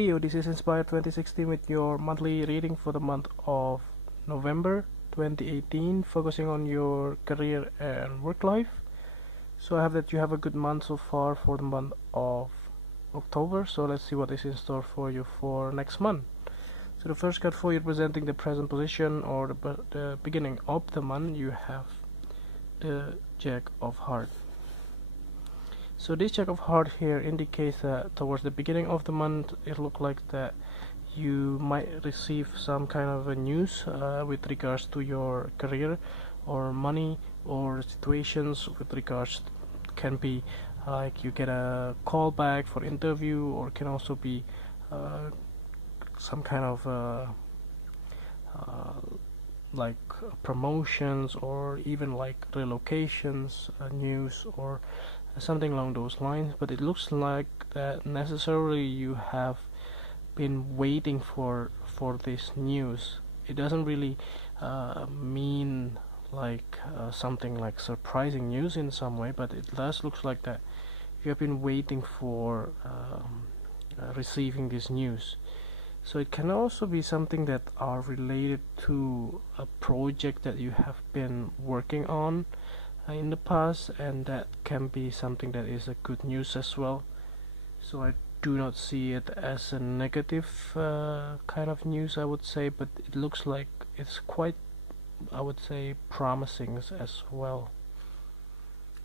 Leo, this is Inspired 2016 with your monthly reading for the month of November 2018, focusing on your career and work life. So I have that you have a good month so far for the month of October. So let's see what is in store for you for next month. So the first card for you representing the present position or the beginning of the month, you have the Jack of Hearts. So this Jack of Hearts here indicates that towards the beginning of the month, it looks like that you might receive some kind of a news with regards to your career or money, or situations with regards, can be like you get a call back for interview, or can also be some kind of like promotions, or even like relocations news, or something along those lines. But it looks like that necessarily you have been waiting for this news. It doesn't really mean like something like surprising news in some way, but it does looks like that you have been waiting for receiving this news. So it can also be something that are related to a project that you have been working on in the past, and that can be something that is a good news as well. So I do not see it as a negative kind of news, I would say, but it looks like it's quite, I would say, promising as well.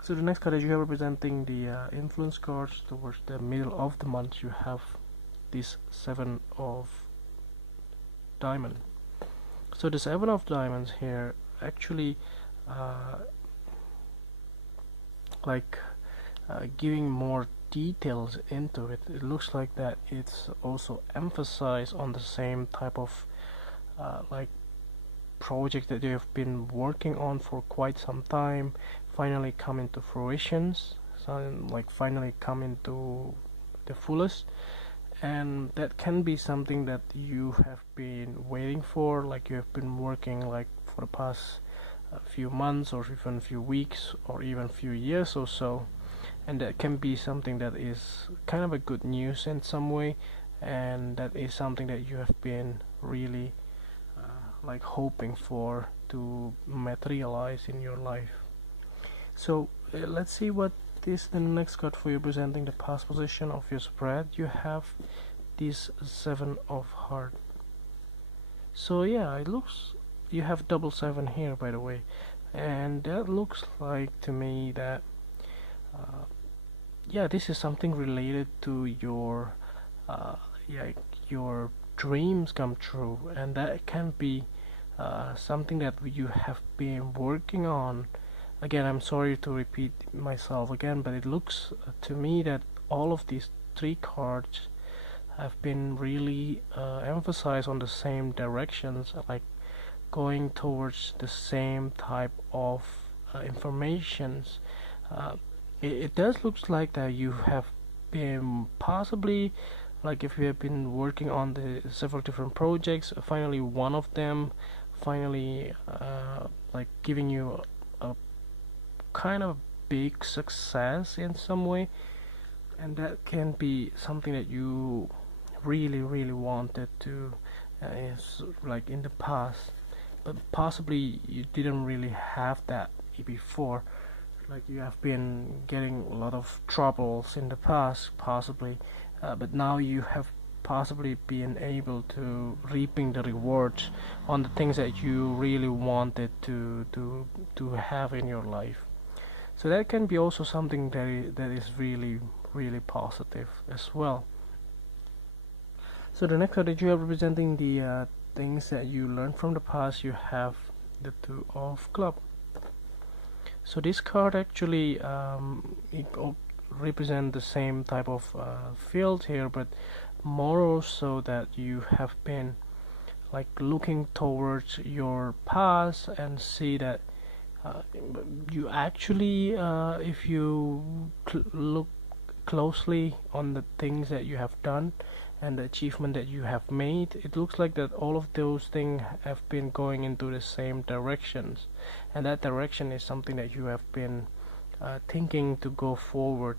So the next card that you have representing the influence cards towards the middle of the month, you have this Seven of Diamonds. So the Seven of Diamonds here actually giving more details into it. It looks like that it's also emphasized on the same type of like project that you have been working on for quite some time, finally come into fruitions, so like finally come into the fullest. And that can be something that you have been waiting for, like you have been working like for the past few months, or even a few weeks, or even a few years or so. And that can be something that is kind of a good news in some way, and that is something that you have been really like hoping for to materialize in your life. So let's see what is the next card for you presenting the past position of your spread. You have this Seven of Hearts. So yeah, it looks, you have double seven here, by the way, and that looks like to me that yeah, this is something related to your yeah, your dreams come true, and that can be something that you have been working on. Again, I'm sorry to repeat myself again, but it looks to me that all of these three cards have been really emphasized on the same directions, like going towards the same type of informations. It does looks like that you have been possibly, like if you have been working on the several different projects, finally one of them finally like giving you a kind of big success in some way, and that can be something that you really wanted to is like in the past, but possibly you didn't really have that before. Like you have been getting a lot of troubles in the past possibly, but now you have possibly been able to reaping the rewards on the things that you really wanted to have in your life. So that can be also something that is really positive as well. So the next card that you are representing the things that you learned from the past, you have the Two of Clubs. So this card actually it represents the same type of field here, but more so that you have been like looking towards your past and see that you actually if you look closely on the things that you have done and the achievement that you have made, it looks like that all of those things have been going into the same directions, and that direction is something that you have been thinking to go forward.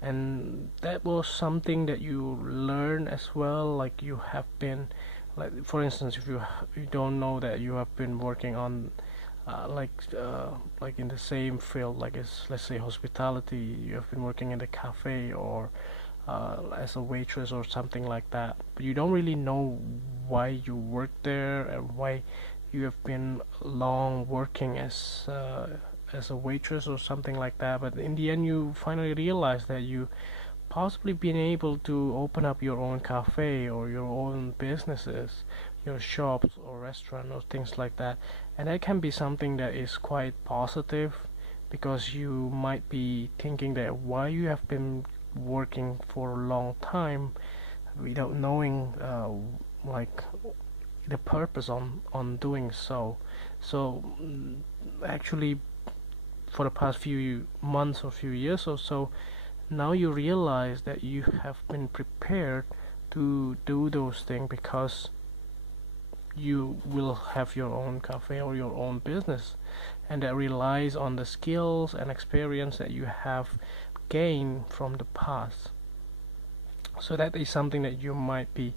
and that was something that you learn as well. Like you have been, like for instance, if you don't know that you have been working on like in the same field, like as let's say hospitality, you have been working in the cafe or as a waitress or something like that, but you don't really know why you work there and why you have been long working as a waitress or something like that. But in the end, you finally realize that you possibly been able to open up your own cafe or your own businesses, your shops or restaurant or things like that, and that can be something that is quite positive, because you might be thinking that why you have been working for a long time without knowing like the purpose on doing so. So actually, for the past few months or few years or so, now you realize that you have been prepared to do those things because you will have your own cafe or your own business, and that relies on the skills and experience that you have gained from the past. So that is something that you might be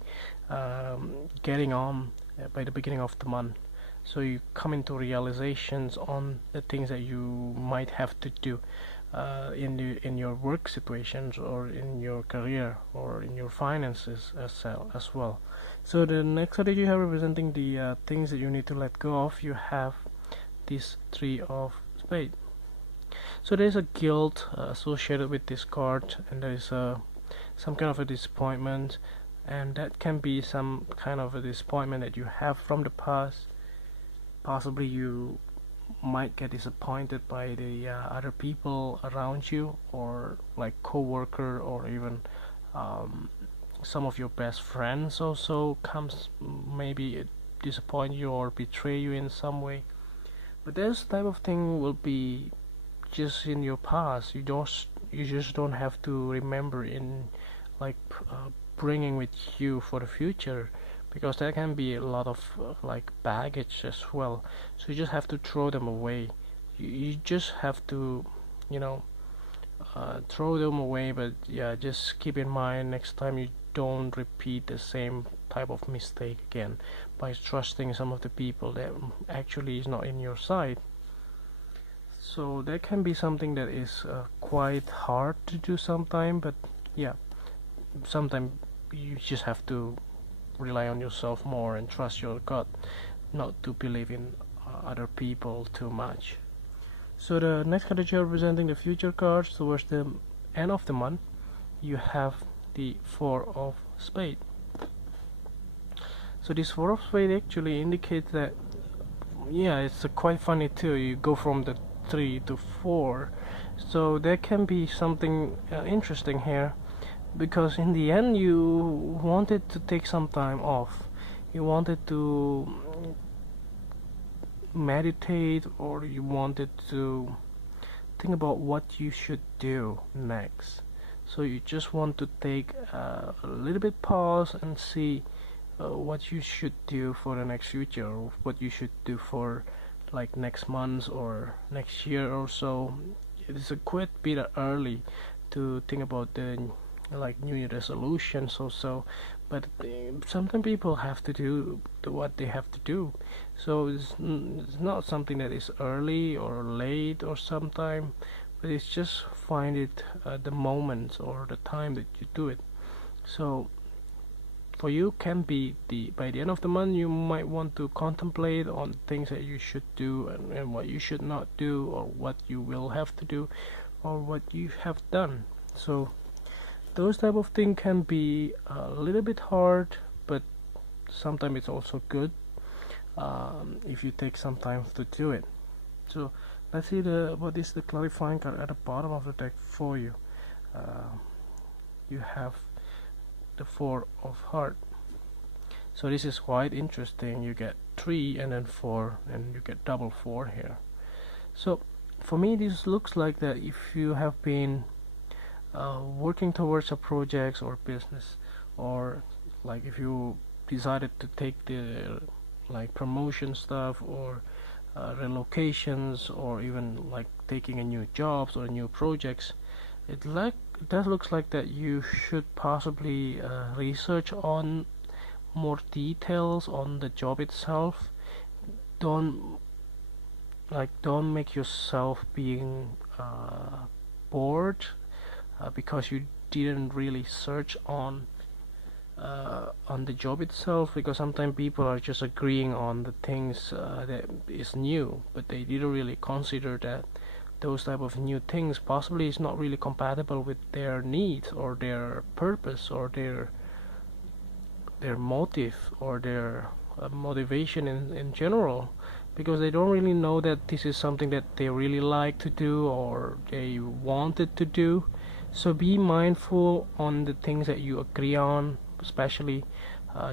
getting on by the beginning of the month. So you come into realizations on the things that you might have to do in your work situations or in your career or in your finances as well. So the next card that you have representing the things that you need to let go of, you have this Three of Spades. So there is a guilt associated with this card, and there is some kind of a disappointment, and that can be some kind of a disappointment that you have from the past. Possibly you might get disappointed by the other people around you, or like co-worker, or even some of your best friends also comes maybe disappoint you or betray you in some way. But this type of thing will be just in your past. You just don't have to remember in like bringing with you for the future, because there can be a lot of like baggage as well. So you just have to throw them away. You just have to, you know, throw them away. But yeah, just keep in mind next time you don't repeat the same type of mistake again by trusting some of the people that actually is not in your side. So that can be something that is quite hard to do sometimes, but yeah, sometimes you just have to rely on yourself more and trust your gut, not to believe in other people too much. So the next card that you're representing the future cards towards the end of the month, you have the Four of Spades. So this Four of Spades actually indicates that, yeah, it's quite funny too. You go from the 3 to 4, so there can be something interesting here, because in the end you wanted to take some time off. You wanted to meditate, or you wanted to think about what you should do next. So you just want to take a little bit pause and see what you should do for the next future, or what you should do for like next month or next year or so. It is a quite bit early to think about the like New Year resolutions or so, but sometimes people have to do what they have to do. So it's not something that is early or late or sometime, but it's just find it the moment or the time that you do it. So for you can be by the end of the month you might want to contemplate on things that you should do, and what you should not do, or what you will have to do, or what you have done. So those type of things can be a little bit hard, but sometimes it's also good if you take some time to do it. So let's see what is the clarifying card at the bottom of the deck for you. You have the Four of Hearts. So this is quite interesting. You get 3 and then 4, and you get double 4 here. So for me this looks like that if you have been working towards a project or business, or like if you decided to take the like promotion stuff, or relocations, or even like taking a new jobs or new projects, it that looks like that you should possibly research on more details on the job itself. Don't don't make yourself being bored because you didn't really search on the job itself, because sometimes people are just agreeing on the things that is new, but they didn't really consider that those type of new things possibly is not really compatible with their needs or their purpose or their motive or their motivation in general, because they don't really know that this is something that they really like to do or they wanted to do. So be mindful on the things that you agree on, especially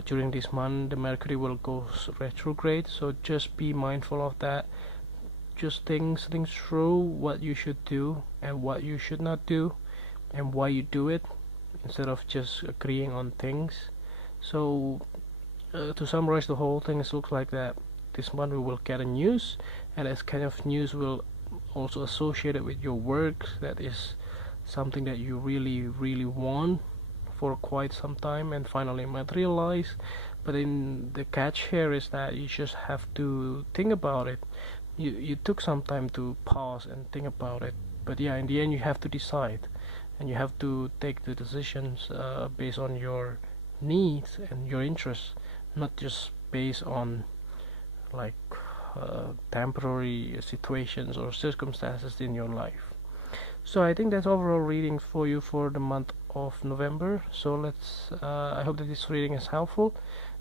during this month the Mercury will go retrograde, so just be mindful of that. Just think through what you should do and what you should not do and why you do it, instead of just agreeing on things. So to summarize the whole thing, it looks like that this month we will get a news, and this kind of news will also associated with your work, that is something that you really want for quite some time and finally materialize. But in the catch here is that you just have to think about it. You took some time to pause and think about it, but yeah, in the end you have to decide, and you have to take the decisions based on your needs and your interests, not just based on like temporary situations or circumstances in your life. So I think that's overall reading for you for the month of November. So let's I hope that this reading is helpful,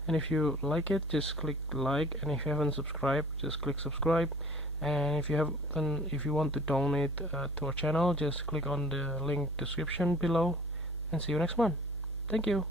and if you like it, just click like, and if you haven't subscribed, just click subscribe, and if you want to donate to our channel, just click on the link description below, and see you next month. Thank you.